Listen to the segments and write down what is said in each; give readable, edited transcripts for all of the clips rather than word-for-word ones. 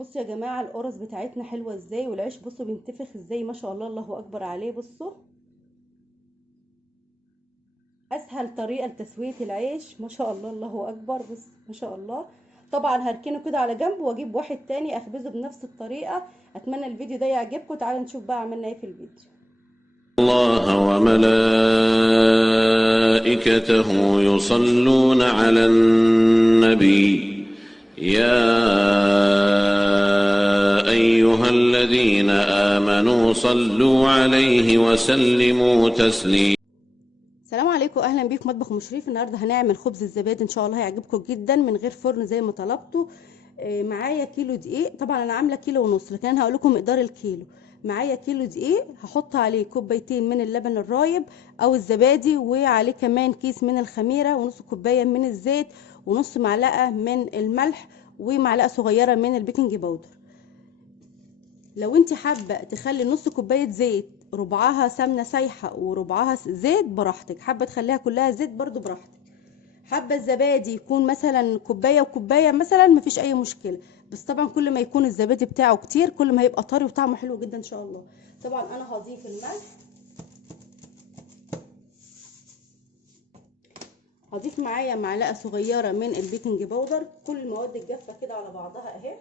بصوا يا جماعه القرص بتاعتنا حلوه ازاي، والعيش بصوا بينتفخ ازاي، ما شاء الله الله اكبر عليه. بصوا اسهل طريقه لتسويه العيش، ما شاء الله الله اكبر. بص ما شاء الله. طبعا هركنه كده على جنب واجيب واحد تاني اخبزه بنفس الطريقه. اتمنى الفيديو ده يعجبكم. تعالوا نشوف بقى عملنا ايه في الفيديو. الله وملائكته يصلون على النبي يا أيها الذين آمنوا صلوا عليه وسلموا تسليما. السلام عليكم، اهلا بيكم مطبخ مشريف. النهارده هنعمل خبز الزبادي ان شاء الله هيعجبكم جدا من غير فرن زي ما طلبتوا. معايا كيلو دقيق، طبعا انا عامله كيلو ونص لكن انا هقول لكم مقدار الكيلو. معايا كيلو دقيق، هحط عليه كوبايتين من اللبن الرايب او الزبادي، وعليه كمان كيس من الخميره، ونص كوبايه من الزيت، ونص معلقه من الملح، ومعلقه صغيره من البيكنج باودر. لو انت حابه تخلي نص كوبايه زيت ربعها سمنه سايحه وربعها زيت براحتك، حابه تخليها كلها زيت برضو براحتك. حابه الزبادي يكون مثلا كوبايه وكوبايه مثلا مفيش اي مشكله، بس طبعا كل ما يكون الزبادي بتاعه كتير كل ما هيبقى طري وطعمه حلو جدا ان شاء الله. طبعا انا هضيف الملح، هضيف معايا معلقه صغيره من البيكنج باودر. كل المواد الجافه كده على بعضها اهي.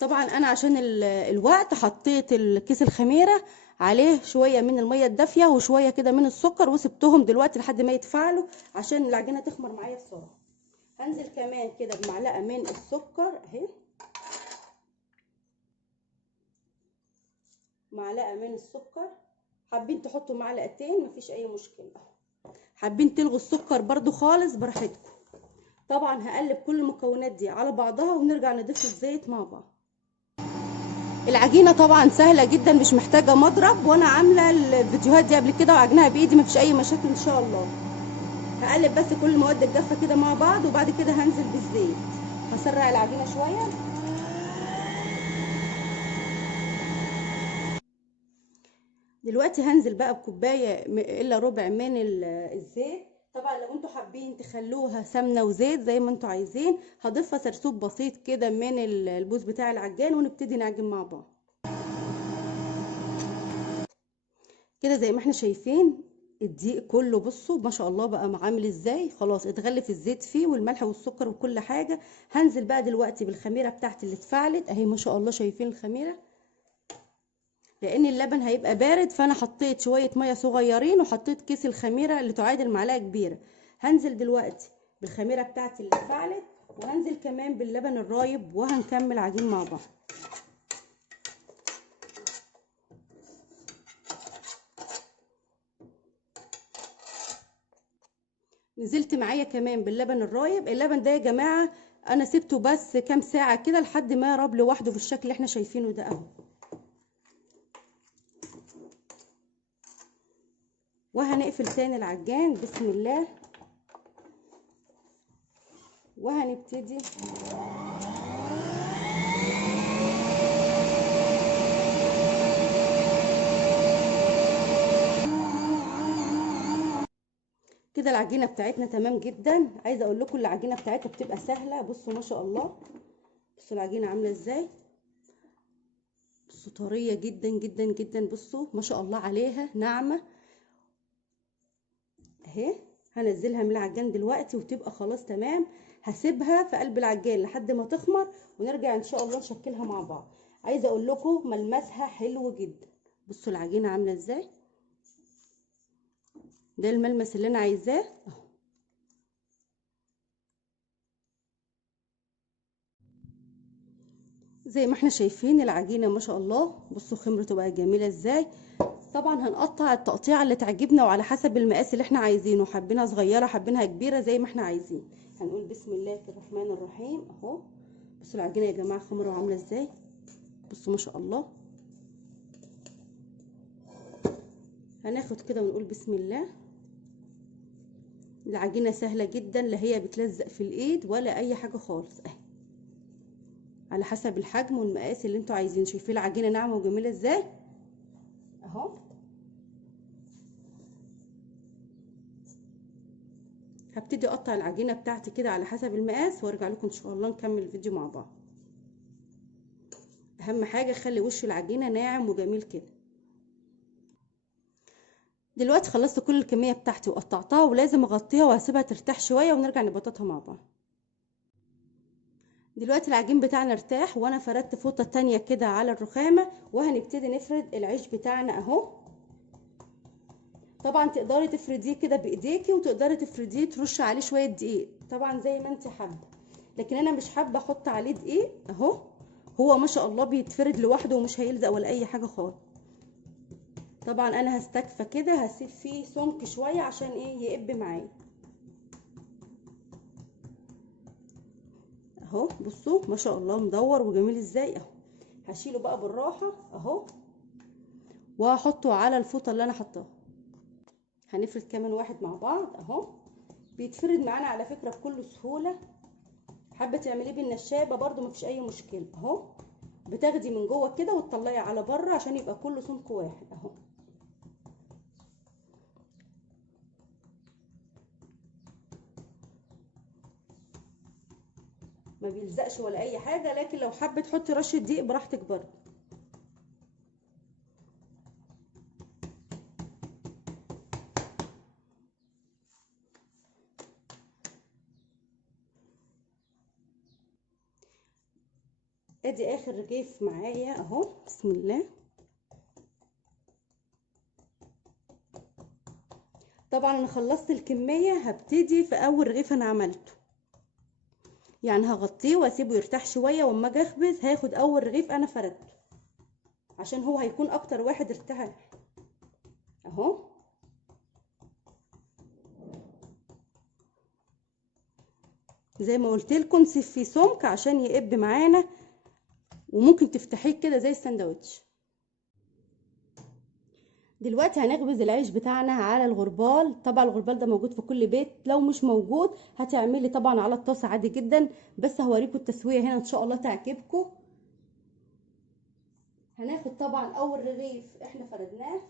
طبعا انا عشان الوقت حطيت الكيس الخميره عليه شويه من الميه الدافيه وشويه كده من السكر، وسبتهم دلوقتي لحد ما يتفاعلوا عشان العجينه تخمر معايا بسرعه. هنزل كمان كده بمعلقه من السكر اهي، معلقه من السكر. حابين تحطوا معلقتين مفيش اي مشكله، حابين تلغوا السكر برضو خالص براحتكم. طبعا هقلب كل المكونات دي على بعضها ونرجع نضيف الزيت مع بعض. العجينه طبعا سهله جدا مش محتاجه مضرب، وانا عامله الفيديوهات دي قبل كده وعجنها بايدي مفيش اي مشاكل ان شاء الله. هقلب بس كل المواد الجافه كده مع بعض، وبعد كده هنزل بالزيت. هسرع العجينه شويه. دلوقتي هنزل بقى بكوبايه الا ربع من الزيت. طبعا لو انتوا حابين تخلوها سمنه وزيت زي ما انتوا عايزين، هضيفها سرسوب بسيط كده من البوز بتاع العجان ونبتدي نعجن مع بعض كده زي ما احنا شايفين. الدقيق كله بصوا ما شاء الله بقى عامل ازاي، خلاص اتغلف الزيت فيه والملح والسكر وكل حاجه. هنزل بقى دلوقتي بالخميره بتاعتي اللي اتفعلت اهي، ما شاء الله شايفين الخميره. لان اللبن هيبقى بارد فانا حطيت شويه ميه صغيرين وحطيت كيس الخميره اللي تعادل معلقه كبيره. هنزل دلوقتي بالخميره بتاعتي اللي اتفعلت، وهنزل كمان باللبن الرايب، وهنكمل عجين مع بعض. نزلت معايا كمان باللبن الرايب. اللبن ده يا جماعه انا سبته بس كام ساعه كده لحد ما راب لوحده بالشكل اللي احنا شايفينه ده اهو. وهنقفل تاني العجان بسم الله، وهنبتدي كده. العجينه بتاعتنا تمام جدا. عايزه اقول لكم العجينه بتاعتها بتبقى سهله. بصوا ما شاء الله، بصوا العجينه عامله ازاي، بصوا طريه جدا جدا جدا. بصوا ما شاء الله عليها ناعمه اهي. هنزلها من العجان دلوقتي وتبقى خلاص تمام. هسيبها في قلب العجان لحد ما تخمر ونرجع ان شاء الله نشكلها مع بعض. عايزه اقول لكم ملمسها حلو جدا. بصوا العجينه عامله ازاي، ده الملمس اللي انا عايزاه اهو. زي ما احنا شايفين العجينه ما شاء الله. بصوا خمرته بقى جميله ازاي. طبعا هنقطع التقطيعه اللي تعجبنا وعلى حسب المقاس اللي احنا عايزينه، حابينها صغيره حابينها كبيره زي ما احنا عايزين. هنقول بسم الله الرحمن الرحيم اهو. بصوا العجينه يا جماعه خمره عامله ازاي، بصوا ما شاء الله. هناخد كده ونقول بسم الله. العجينه سهله جدا، لا هي بتلزق في الايد ولا اي حاجه خالص اهي. على حسب الحجم والمقاس اللي انتوا عايزين. شايفين العجينه ناعمه وجميله ازاي اهو. هبتدي اقطع العجينه بتاعتي كده على حسب المقاس وارجع لكم ان شاء الله نكمل الفيديو مع بعض. اهم حاجه خلي وش العجينه ناعم وجميل كده. دلوقتي خلصت كل الكميه بتاعتي وقطعتها، ولازم اغطيها وهسيبها ترتاح شويه ونرجع نبططها مع بعض. دلوقتي العجين بتاعنا ارتاح، وانا فردت فوطه تانية كده على الرخامه، وهنبتدي نفرد العيش بتاعنا اهو. طبعا تقدري تفرديه كده بايديكي، وتقدري تفرديه ترشي عليه شويه دقيق، طبعا زي ما انت حابه، لكن انا مش حابه احط عليه دقيق اهو. هو ما شاء الله بيتفرد لوحده ومش هيلزق ولا اي حاجه خالص. طبعا انا هستكفى كده، هسيب فيه سمك شويه عشان ايه يقب معايا اهو. بصوا ما شاء الله مدور وجميل ازاي اهو. هشيله بقى بالراحه اهو، وهحطه على الفوطه اللي انا حطاها. هنفرد كمان واحد مع بعض اهو. بيتفرد معانا على فكره بكل سهوله. حابه تعمليه بالنشابه برده مفيش اي مشكله اهو. بتاخدي من جوه كده وتطلعي على بره عشان يبقى كله سمك واحد اهو. ما بيلزقش ولا اي حاجه، لكن لو حابه تحطي رشه دقيق براحتك برده. ادي اخر رغيف معايا اهو. بسم الله. طبعا انا خلصت الكميه، هبتدي في اول رغيف انا عملته، يعني هغطيه واسيبه يرتاح شويه، واما اجي اخبز هاخد اول رغيف انا فردته عشان هو هيكون اكتر واحد ارتاح اهو. زي ما قلت لكم سيب فيه سمك عشان يقب معانا، وممكن تفتحيه كده زي الساندوتش. دلوقتي هنخبز العيش بتاعنا على الغربال. طبعا الغربال ده موجود في كل بيت، لو مش موجود هتعملي طبعا على الطاسه عادي جدا، بس هوريكم التسويه هنا ان شاء الله تعجبكم. هناخد طبعا اول رغيف احنا فردناه،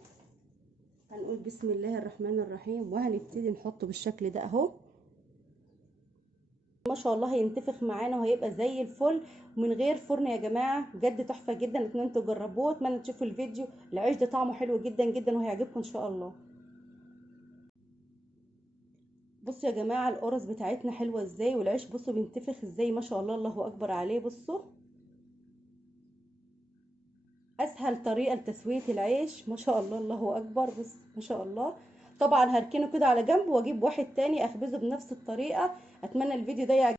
هنقول بسم الله الرحمن الرحيم، وهنبتدي نحطه بالشكل ده اهو. ما شاء الله هينتفخ معانا وهيبقى زي الفل من غير فرن يا جماعه، بجد تحفه جدا. اتمنى انتوا تجربوه، اتمنى تشوفوا الفيديو. العيش ده طعمه حلو جدا جدا وهيعجبكم ان شاء الله. بصوا يا جماعه القرص بتاعتنا حلوه ازاي، والعيش بصوا بينتفخ ازاي، ما شاء الله الله اكبر عليه. بصوا اسهل طريقه لتسويه العيش، ما شاء الله الله اكبر. بص ما شاء الله. طبعا هركنه كده على جنب واجيب واحد تاني اخبزه بنفس الطريقه. اتمنى الفيديو ده يعجبكم.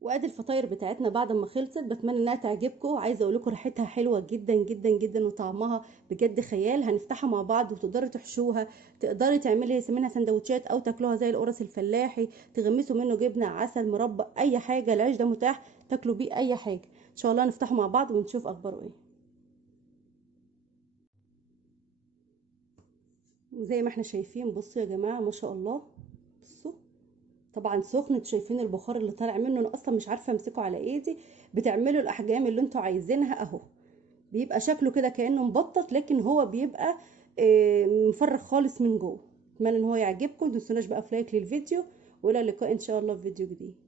وادي الفطاير بتاعتنا بعد ما خلصت، بتمنى انها تعجبكم. عايزه اقول لكم ريحتها حلوه جدا جدا جدا وطعمها بجد خيال. هنفتحها مع بعض وتقدري تحشوها، تقدري تعملي منها سندوتشات او تاكلوها زي القرص الفلاحي، تغمسوا منه جبنه عسل مربى اي حاجه. العيش ده متاح تاكلوا بيه اي حاجه. ان شاء الله نفتحه مع بعض ونشوف اخباره ايه. زي ما احنا شايفين بصوا يا جماعه ما شاء الله. بصوا طبعا سخن، انتوا شايفين البخار اللي طالع منه، انا اصلا مش عارفه امسكه على ايدي. بتعملوا الاحجام اللي انتوا عايزينها اهو. بيبقى شكله كده كانه مبطط، لكن هو بيبقى مفرغ خالص من جوه. اتمنى ان هو يعجبكم. متنسوناش بقى في لايك للفيديو، والى اللقاء ان شاء الله في فيديو جديد.